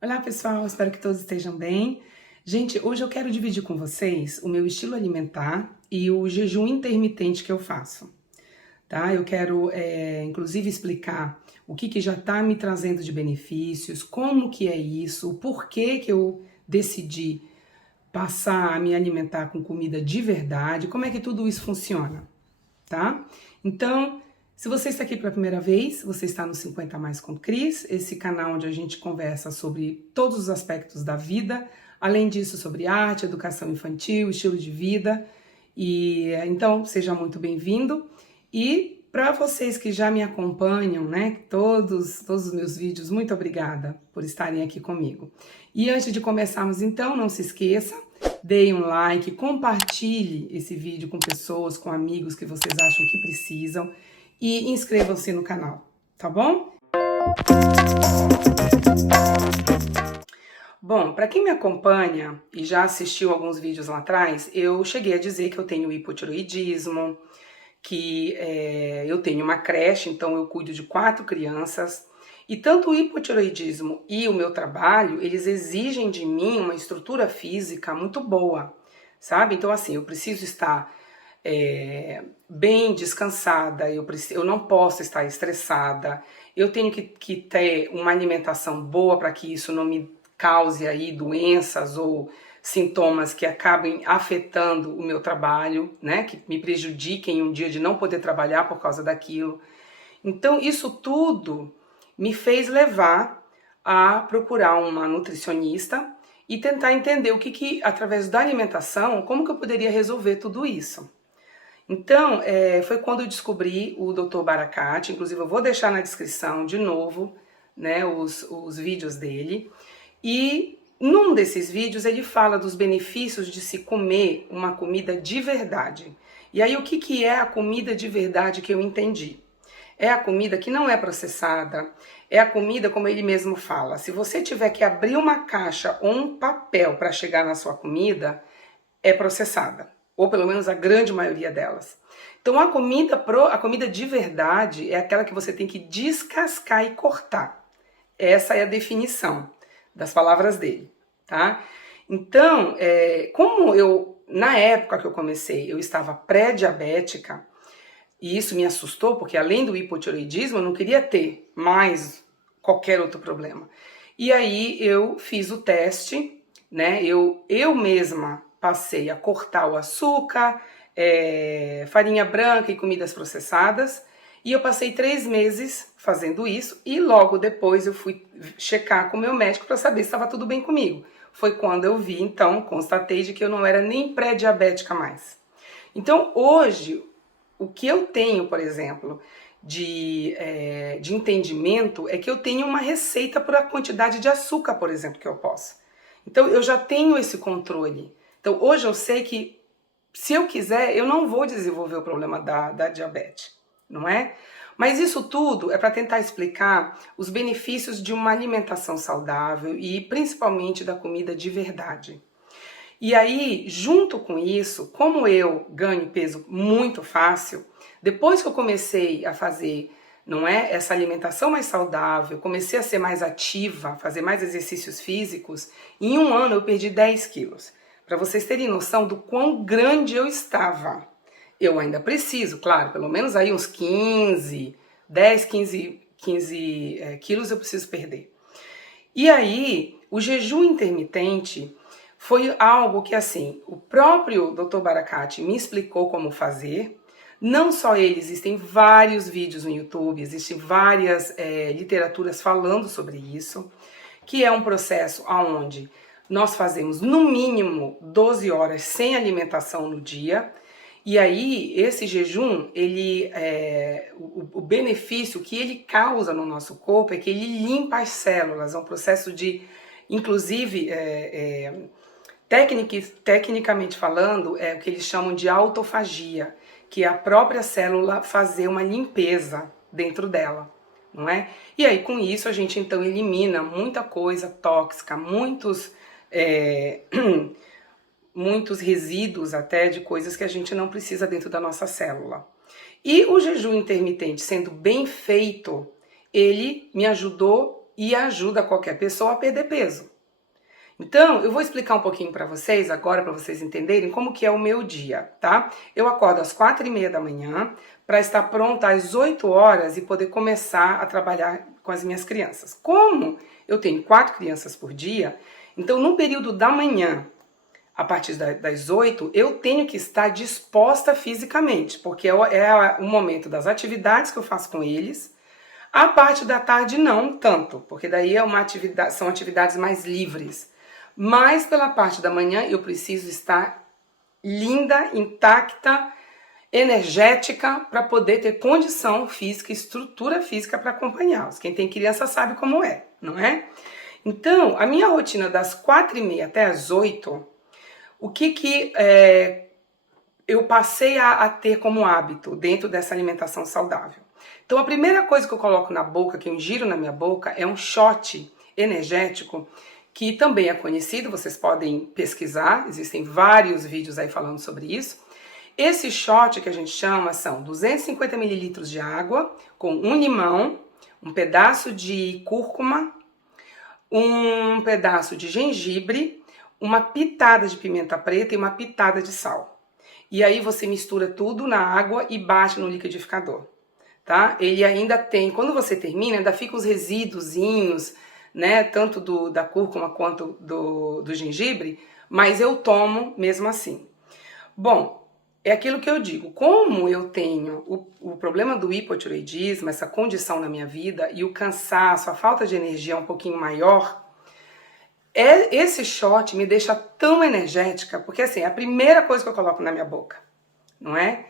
Olá pessoal, espero que todos estejam bem. Gente, hoje eu quero dividir com vocês o meu estilo alimentar e o jejum intermitente que eu faço, tá? Eu quero, inclusive, explicar o que já está me trazendo de benefícios, como que é isso, o porquê que eu decidi passar a me alimentar com comida de verdade, como é que tudo isso funciona, tá? Então, se você está aqui pela primeira vez, você está no 50 Mais com Cris, esse canal onde a gente conversa sobre todos os aspectos da vida, além disso sobre arte, educação infantil, estilo de vida. E então, seja muito bem-vindo. E para vocês que já me acompanham, né, todos os meus vídeos, muito obrigada por estarem aqui comigo. E antes de começarmos, então, não se esqueça, deem um like, compartilhe esse vídeo com pessoas, com amigos que vocês acham que precisam e inscrevam-se no canal, tá bom? Bom, para quem me acompanha e já assistiu alguns vídeos lá atrás, eu cheguei a dizer que eu tenho hipotiroidismo, que eu tenho uma creche, então eu cuido de 4 crianças, e tanto o hipotiroidismo e o meu trabalho, eles exigem de mim uma estrutura física muito boa, sabe? Então assim, eu preciso estar bem descansada, eu não posso estar estressada, eu tenho que ter uma alimentação boa para que isso não me cause aí doenças ou sintomas que acabem afetando o meu trabalho, né, que me prejudiquem um dia de não poder trabalhar por causa daquilo. Então, isso tudo me fez levar a procurar uma nutricionista e tentar entender o que através da alimentação, como que eu poderia resolver tudo isso. Então, foi quando eu descobri o Dr. Barakat, inclusive eu vou deixar na descrição de novo, né, os vídeos dele, e num desses vídeos ele fala dos benefícios de se comer uma comida de verdade. E aí o que é a comida de verdade que eu entendi? É a comida que não é processada, é a comida como ele mesmo fala. Se você tiver que abrir uma caixa ou um papel para chegar na sua comida, é processada, ou pelo menos a grande maioria delas. Então a comida de verdade é aquela que você tem que descascar e cortar. Essa é a definição das palavras dele, tá? Então, como na época que eu comecei, eu estava pré-diabética, e isso me assustou, porque além do hipotiroidismo, eu não queria ter mais qualquer outro problema. E aí eu fiz o teste, né? Eu mesma passei a cortar o açúcar, farinha branca e comidas processadas, e eu passei 3 meses fazendo isso, e logo depois eu fui checar com o meu médico para saber se estava tudo bem comigo. Foi quando eu vi, então, constatei de que eu não era nem pré-diabética mais. Então, hoje, o que eu tenho, por exemplo, de entendimento é que eu tenho uma receita por a quantidade de açúcar, por exemplo, que eu posso. Então, eu já tenho esse controle. Então, hoje eu sei que, se eu quiser, eu não vou desenvolver o problema da diabetes, não é? Mas isso tudo é para tentar explicar os benefícios de uma alimentação saudável e principalmente da comida de verdade. E aí, junto com isso, como eu ganho peso muito fácil, depois que eu comecei a fazer, não é, essa alimentação mais saudável, comecei a ser mais ativa, fazer mais exercícios físicos, em um ano eu perdi 10 quilos. Para vocês terem noção do quão grande eu estava. Eu ainda preciso, claro, pelo menos aí uns 15 quilos eu preciso perder. E aí, o jejum intermitente foi algo que, assim, o próprio Dr. Barakat me explicou como fazer. Não só ele, existem vários vídeos no YouTube, existem várias literaturas falando sobre isso, que é um processo onde nós fazemos no mínimo 12 horas sem alimentação no dia. E aí, esse jejum, o benefício que ele causa no nosso corpo é que ele limpa as células, é um processo de, inclusive, tecnicamente falando, é o que eles chamam de autofagia, que é a própria célula fazer uma limpeza dentro dela, não é? E aí, com isso, a gente então elimina muita coisa tóxica, muitos resíduos até de coisas que a gente não precisa dentro da nossa célula. E o jejum intermitente, sendo bem feito, ele me ajudou e ajuda qualquer pessoa a perder peso. Então, eu vou explicar um pouquinho para vocês agora, para vocês entenderem como que é o meu dia, tá? Eu acordo às 4h30 da manhã para estar pronta às 8 horas e poder começar a trabalhar com as minhas crianças. Como eu tenho 4 crianças por dia, então no período da manhã, a partir das 8, eu tenho que estar disposta fisicamente, porque é o momento das atividades que eu faço com eles. A parte da tarde não tanto, porque daí são atividades mais livres. Mas pela parte da manhã eu preciso estar linda, intacta, energética para poder ter condição física, estrutura física para acompanhá-los. Quem tem criança sabe como é, não é? Então, a minha rotina das 4h30 até as 8, o que eu passei a ter como hábito dentro dessa alimentação saudável? Então, a primeira coisa que eu coloco na boca, que eu ingiro na minha boca, é um shot energético, que também é conhecido, vocês podem pesquisar, existem vários vídeos aí falando sobre isso. Esse shot que a gente chama são 250 ml de água com um limão, um pedaço de cúrcuma, um pedaço de gengibre, uma pitada de pimenta preta e uma pitada de sal. E aí você mistura tudo na água e bate no liquidificador, tá? Ele ainda tem, quando você termina, ainda fica os resíduozinhos, né, tanto da cúrcuma quanto do gengibre, mas eu tomo mesmo assim. Bom, é aquilo que eu digo, como eu tenho o problema do hipotireoidismo, essa condição na minha vida, e o cansaço, a falta de energia um pouquinho maior, esse shot me deixa tão energética, porque assim, é a primeira coisa que eu coloco na minha boca, não é?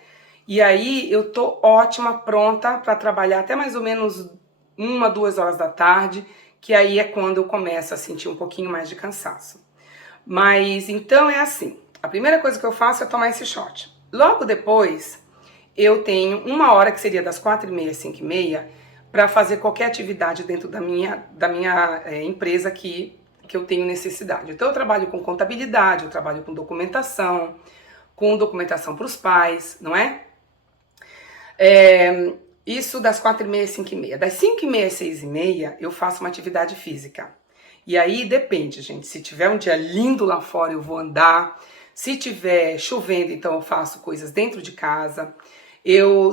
E aí eu tô ótima, pronta para trabalhar até mais ou menos 1, 2 horas da tarde, que aí é quando eu começo a sentir um pouquinho mais de cansaço. Mas então é assim, a primeira coisa que eu faço é tomar esse shot. Logo depois, eu tenho 1 hora, que seria das 4h30 às 5h30, para fazer qualquer atividade dentro da minha empresa que eu tenho necessidade. Então eu trabalho com contabilidade, eu trabalho com documentação para os pais, não é? Isso das 4h30 às 5h30. Das 5h30 às 6h30, eu faço uma atividade física. E aí depende, gente. Se tiver um dia lindo lá fora, eu vou andar. Se tiver chovendo, então eu faço coisas dentro de casa.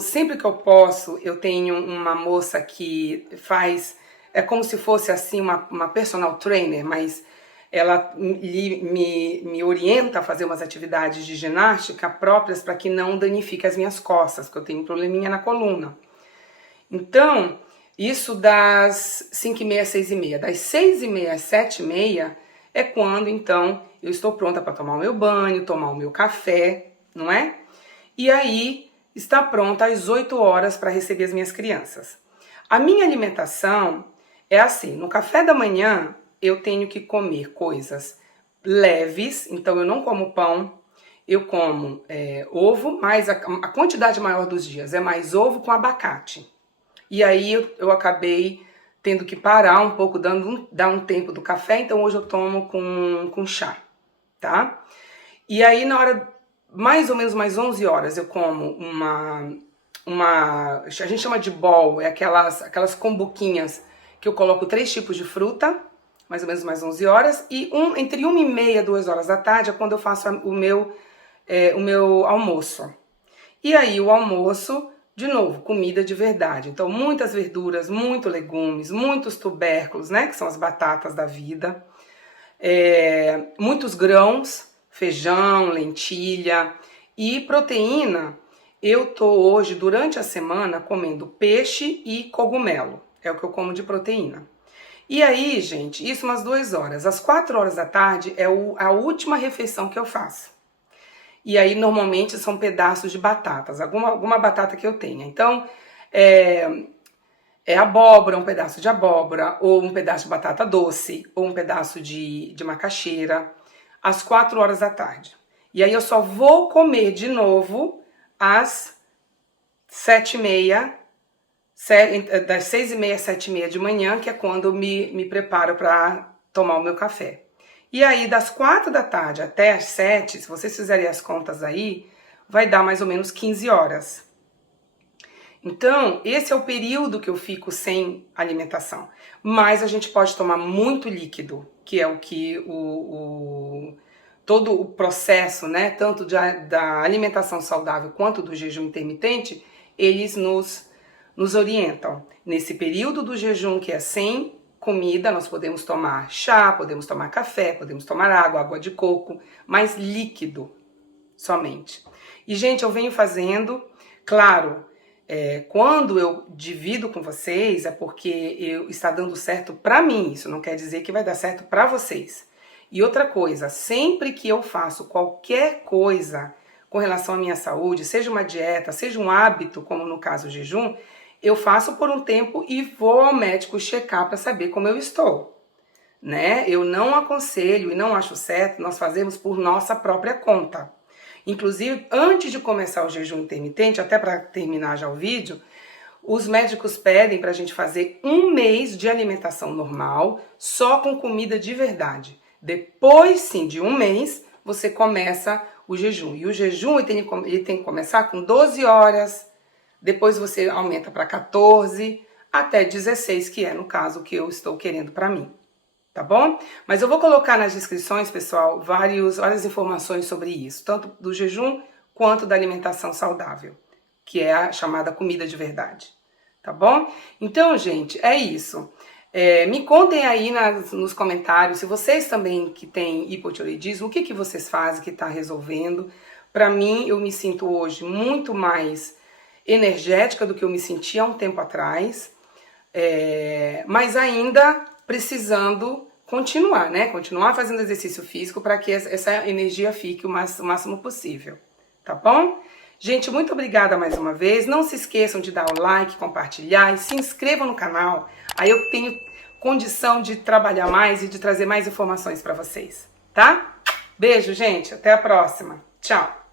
Sempre que eu posso, eu tenho uma moça que faz, é como se fosse assim uma personal trainer, mas ela me orienta a fazer umas atividades de ginástica próprias para que não danifique as minhas costas, porque eu tenho um probleminha na coluna. Então, isso das 5h30 às 6h30. Das 6h30 às 7h30 é quando, então, eu estou pronta para tomar o meu banho, tomar o meu café, não é? E aí, está pronta às 8 horas para receber as minhas crianças. A minha alimentação é assim, no café da manhã, eu tenho que comer coisas leves, então eu não como pão, eu como ovo, mas a quantidade maior dos dias é mais ovo com abacate. E aí eu acabei tendo que parar um pouco, dar um tempo do café, então hoje eu tomo com chá, tá? E aí na hora, mais ou menos mais 11 horas, eu como a gente chama de bowl, é aquelas kombuquinhas que eu coloco 3 tipos de fruta, mais ou menos mais 11 horas, e entre 1h30 e 2 horas da tarde é quando eu faço o meu almoço. E aí o almoço, de novo, comida de verdade. Então, muitas verduras, muitos legumes, muitos tubérculos, né, que são as batatas da vida, muitos grãos, feijão, lentilha e proteína. Eu tô hoje, durante a semana, comendo peixe e cogumelo. É o que eu como de proteína. E aí, gente, isso umas 2 horas. Às 4 horas da tarde é a última refeição que eu faço. E aí, normalmente, são pedaços de batatas, alguma batata que eu tenha. Então, abóbora, um pedaço de abóbora, ou um pedaço de batata doce, ou um pedaço de macaxeira, às 4 horas da tarde. E aí, eu só vou comer de novo às 7h30, das 6h30 às 7h30 de manhã, que é quando eu me preparo para tomar o meu café. E aí, das 4 da tarde até as 7, se vocês fizerem as contas aí, vai dar mais ou menos 15 horas. Então, esse é o período que eu fico sem alimentação. Mas a gente pode tomar muito líquido, que é o que todo o processo, né, tanto da alimentação saudável quanto do jejum intermitente, eles nos orientam. Nesse período do jejum, que é sem comida, nós podemos tomar chá, podemos tomar café, podemos tomar água de coco, mas líquido somente. E, gente, eu venho fazendo, claro, quando eu divido com vocês, é porque está dando certo para mim, isso não quer dizer que vai dar certo para vocês. E outra coisa, sempre que eu faço qualquer coisa com relação à minha saúde, seja uma dieta, seja um hábito, como no caso o jejum, eu faço por um tempo e vou ao médico checar para saber como eu estou, né? Eu não aconselho e não acho certo nós fazermos por nossa própria conta. Inclusive, antes de começar o jejum intermitente, até para terminar já o vídeo, os médicos pedem para a gente fazer 1 mês de alimentação normal, só com comida de verdade. Depois, sim, de 1 mês, você começa o jejum. E o jejum ele tem que começar com 12 horas, depois você aumenta para 14, até 16, que é, no caso, o que eu estou querendo para mim. Tá bom? Mas eu vou colocar nas descrições, pessoal, várias informações sobre isso, tanto do jejum quanto da alimentação saudável, que é a chamada comida de verdade. Tá bom? Então, gente, é isso. Me contem aí nos comentários se vocês também que têm hipotireoidismo, o que vocês fazem que está resolvendo. Para mim, eu me sinto hoje muito mais energética do que eu me sentia há um tempo atrás, mas ainda precisando continuar, né? Continuar fazendo exercício físico para que essa energia fique o máximo possível, tá bom? Gente, muito obrigada mais uma vez. Não se esqueçam de dar o like, compartilhar e se inscrevam no canal. Aí eu tenho condição de trabalhar mais e de trazer mais informações para vocês, tá? Beijo, gente. Até a próxima. Tchau.